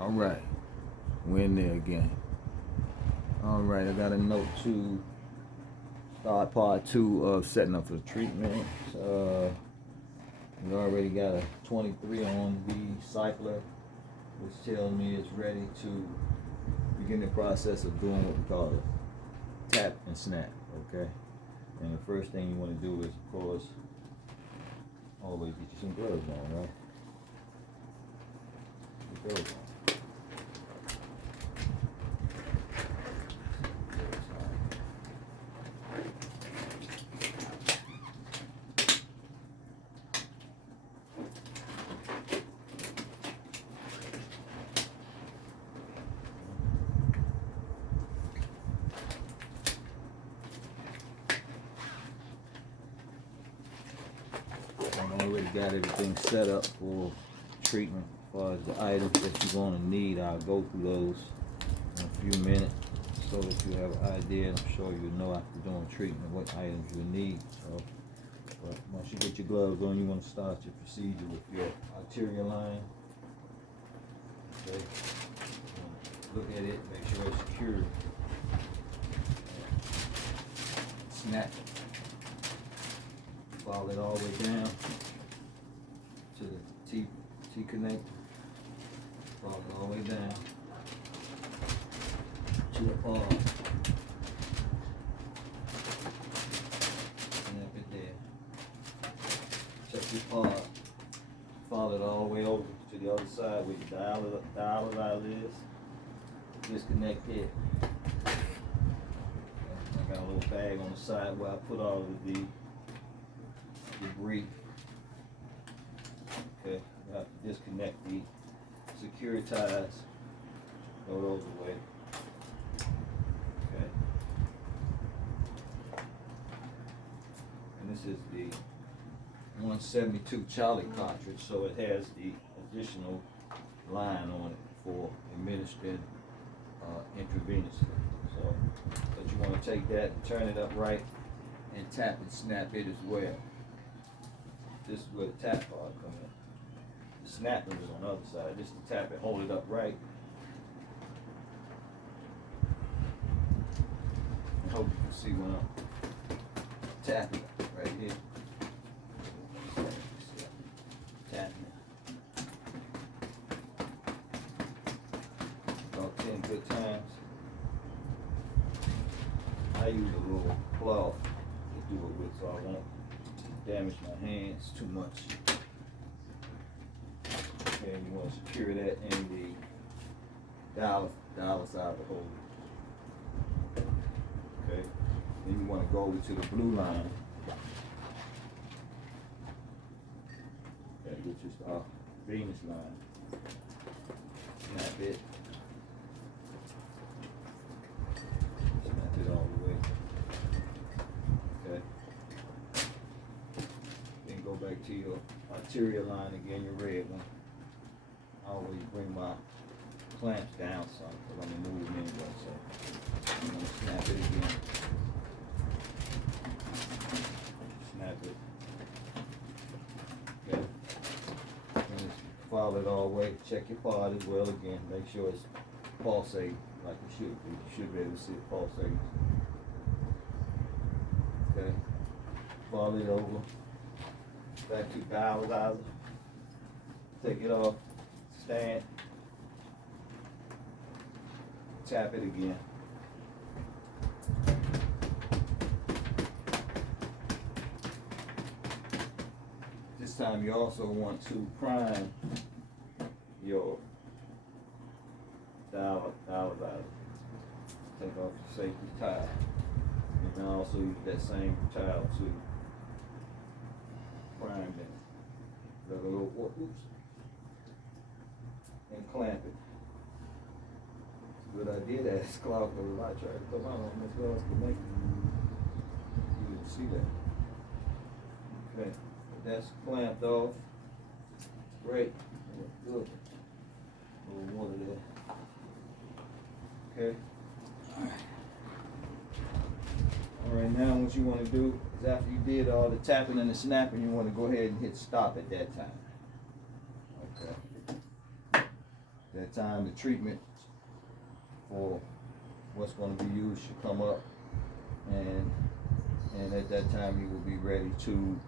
All right, we're in there again. All right, I got a note to start part 2 of setting up for the treatment. We already got a 23 on the cycler, which tells me it's ready to begin the process of doing what we call a tap and snap, okay? And the first thing you want to do is, of course, always get you some gloves on, right? Get those on. I already got everything set up for treatment as far as the items that you're going to need. I'll go through those in a few minutes so that you have an idea, and I'm sure you know after doing treatment what items you need. So, but once you get your gloves on, you want to start your procedure with your arterial line. Okay. Look at it, make sure it's secure. Snap it. Follow it all the way down to the T connector. Follow it all the way down to the pod. Snap it there. Check your pod. Follow it all the way over to the other side where your dialyzer is. Disconnect it. I got a little bag on the side where I put all of the debris. Okay, you have to disconnect the security ties. Throw those away. Okay. And this is the 172 Charlie cartridge, so it has the additional line on it for administered intravenously. So, but you want to take that and turn it up right and tap and snap it as well. This is where the tap part comes in. The snapping is on the other side. Just to tap it, hold it up right. I hope you can see when I'm tapping right here. Tapping it. About 10 good times. I use a little cloth to do it with, so I won't damage my hands too much. Okay, you want to secure that in the dialyzer hole. Okay, then you want to go over to the blue line. Okay, which is the venous line. Snap it. Snap it all the way. Okay. Go back to your arterial line again, your red one. I always bring my clamps down some because I'm going to move them anyway, so I'm going to snap it again. Snap it. Okay. And just follow it all the way. Check your pod as well again. Make sure it's pulsating like it should be. You should be able to see it pulsating. Okay. Follow it over. Back to dialyzer. Take it off. Stand. Tap it again. This time you also want to prime your dialyzer. Take off your safety tie. You can also use that same towel too. Prime it. Oops. And clamp it. It's a good idea that it's clogged because if I try to come out on this glass connected, you would see that. Okay, that's clamped off. Great. Good. A little water there. Okay. Alright, now what you want to do is after you did all the tapping and the snapping, you want to go ahead and hit stop at that time. Okay. that time the treatment for what's going to be used should come up, and at that time you will be ready to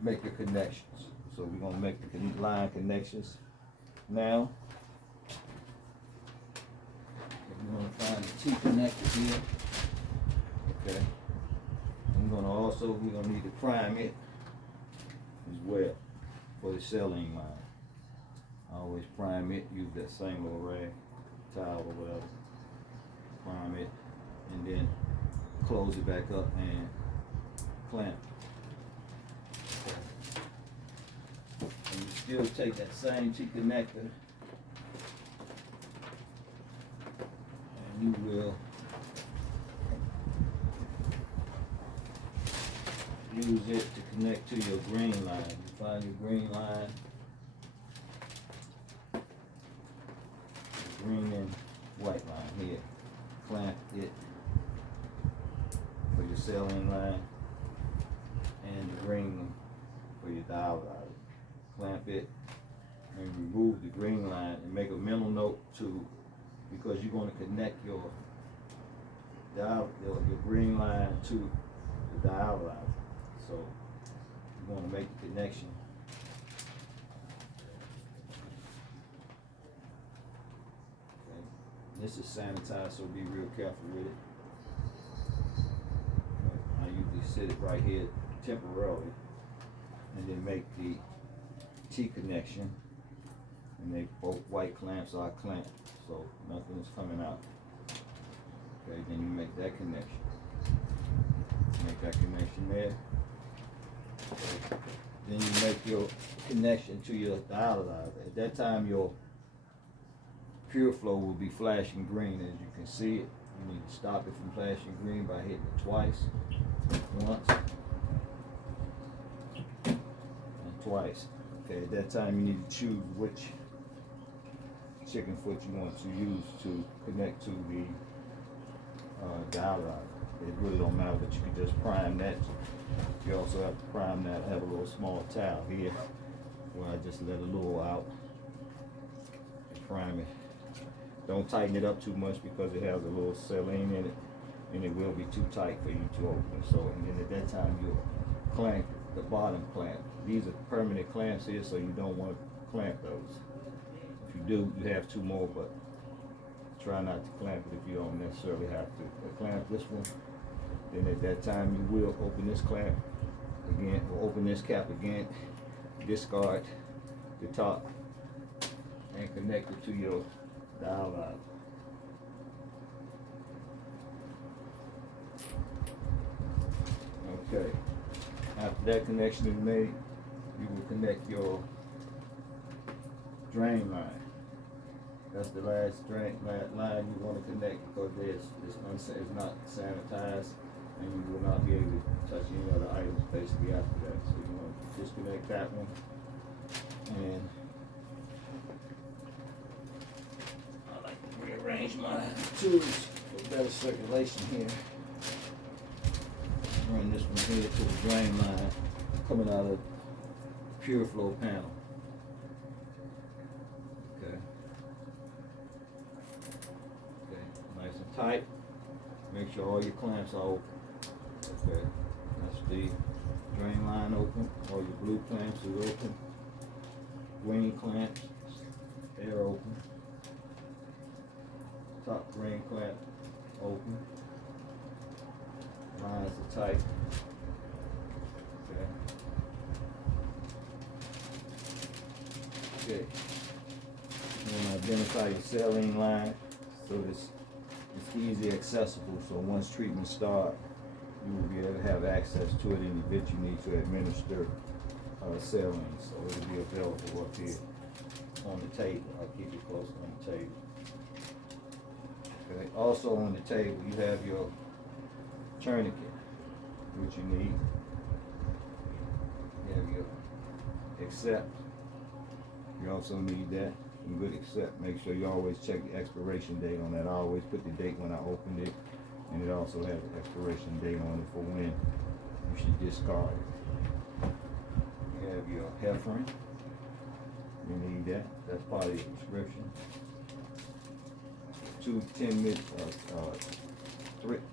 make your connections. So we're going to make the line connections now. We're going to find the T connector here. Okay. We're going to need to prime it as well for the saline line. I always prime it, use that same little rag, towel or whatever. Prime it, and then close it back up and clamp. And you still take that same T connector and you will use it to connect to your green line. You find your green line, green and white line here. Clamp it for your saline line and the green one for your dial line. Clamp it and remove the green line and make a mental note to, because you're going to connect your green line to the dial line. So you're going to make the connection. Okay. This is sanitized, so be real careful with it. I usually set it right here temporarily and then make the T connection, and they both white clamps are clamped, so nothing is coming out. Okay, then you make that connection. Make that connection there. Okay. Then you make your connection to your dialyzer. At that time, your pure flow will be flashing green, as you can see it. You need to stop it from flashing green by hitting it twice. Once and twice. Okay, at that time you need to choose which chicken foot you want to use to connect to the dialyzer. It really don't matter, but you can just prime that. You also have to prime that. I have a little small towel here where I just let a little out and prime it. Don't tighten it up too much because it has a little saline in it, and it will be too tight for you to open. So, and then at that time you'll clamp the bottom clamp. These are permanent clamps here, so you don't want to clamp those. If you do, you have two more, but try not to clamp it if you don't necessarily have to. But clamp this one, then at that time you will open this clamp again, or open this cap again, discard the top, and connect it to your dialyzer. Okay. After that connection is made, you will connect your drain line. That's the last line you want to connect, because it's not sanitized, and you will not be able to touch any other items basically after that. So you want to disconnect that one, and I like to rearrange my tools for better circulation here. Run this one here to the drain line coming out of pure flow panel. Okay. Okay, nice and tight. Make sure all your clamps are open. Okay, that's the drain line open. All your blue clamps are open. Green clamps, they're open. Top green clamp open. Lines are tight. Okay. Okay. You want to identify your saline line so it's easy accessible. So once treatment starts, you will be able to have access to it in the event you need to administer saline. So it'll be available up here on the table. I'll keep it close on the table. Okay. Also on the table, you have your tourniquet, which you need. You have your accept. You also need that. And good accept. Make sure you always check the expiration date on that. I always put the date when I opened it, and it also has an expiration date on it for when you should discard it. You have your heparin. You need that. That's part of your prescription.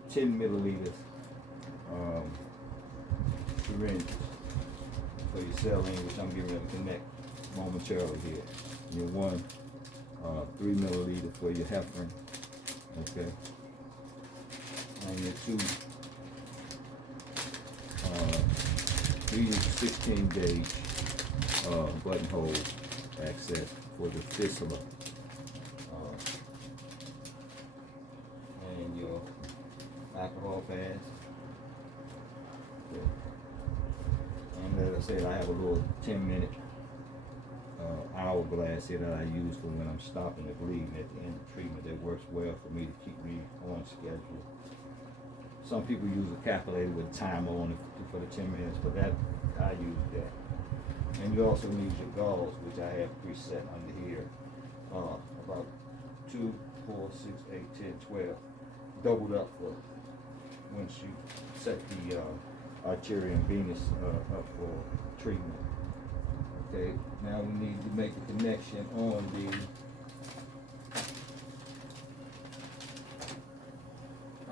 10 milliliters syringes for your saline, which I'm getting ready to connect momentarily here. Your 3 milliliter for your heparin, okay, and your 16 gauge buttonhole access for the fistula, and your alcohol pads. Okay. And as I said, I have a little 10-minute hourglass here that I use for when I'm stopping the bleeding at the end of treatment. That works well for me to keep me on schedule. Some people use a calculator with a timer on it for the 10 minutes, but I use that. And you also need your gauze, which I have preset under here. About 2, 4, 6, 8, 10, 12. Doubled up for once you set the arterial and venous up for treatment. Okay, now we need to make a connection on the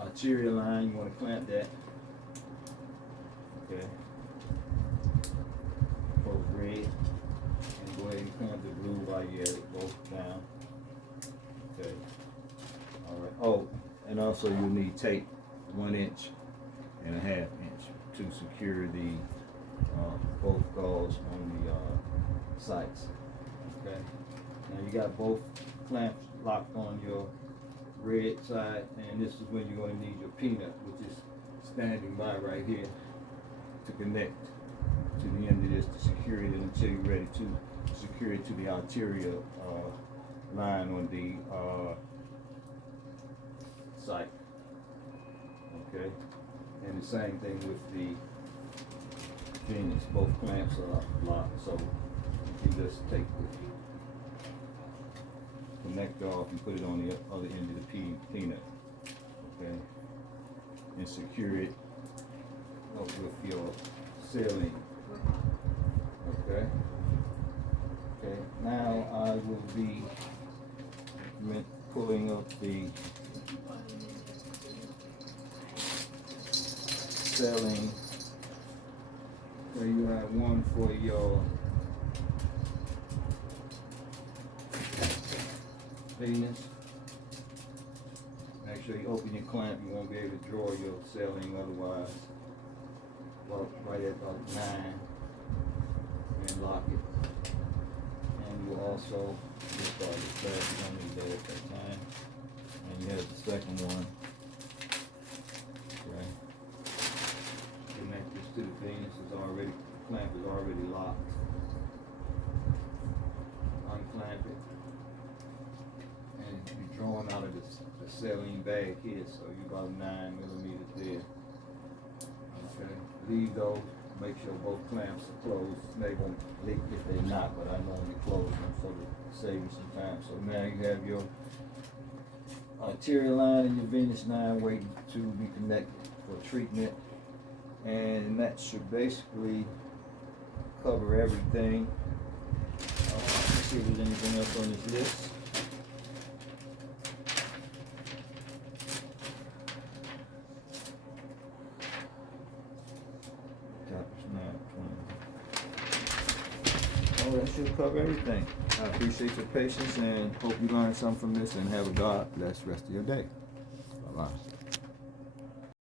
arterial line. You want to clamp that. Okay. Both red. And go ahead and clamp the blue while you're at it, both down. Okay. Alright. Oh, and also you need tape 1.5 inches to secure the both gauze on the sites. Okay. Now you got both clamps locked on your red side, and this is when you're going to need your peanut, which is standing by right here to connect to the end of this to secure it until you're ready to secure it to the arterial line on the site. Okay. And the same thing with the venous. Both clamps are locked, so you just take the connector off and put it on the other end of the peanut. Okay. And secure it up with your saline. Okay. Okay. Now I will be pulling up the saline. So you have one for your venous. Make sure you open your clamp. You won't be able to draw your saline otherwise. Well, right at about 9 and lock it. And you also discard the strap. You don't need that at that time. And you have the second one. Okay. Connect this to the venous. Clamp is already locked. Unclamp it. And you're drawing out of the saline bag here, so you're about 9 millimeters there. Okay. Leave those. Make sure both clamps are closed. They won't leak if they're not, but I normally close them so to save you some time. So now you have your arterial line and your venous line waiting to be connected for treatment. And that should basically cover everything. Let's see if there's anything else on this list. Oh, that should cover everything. I appreciate your patience and hope you learned something from this, and have a God bless rest of your day. Bye-bye.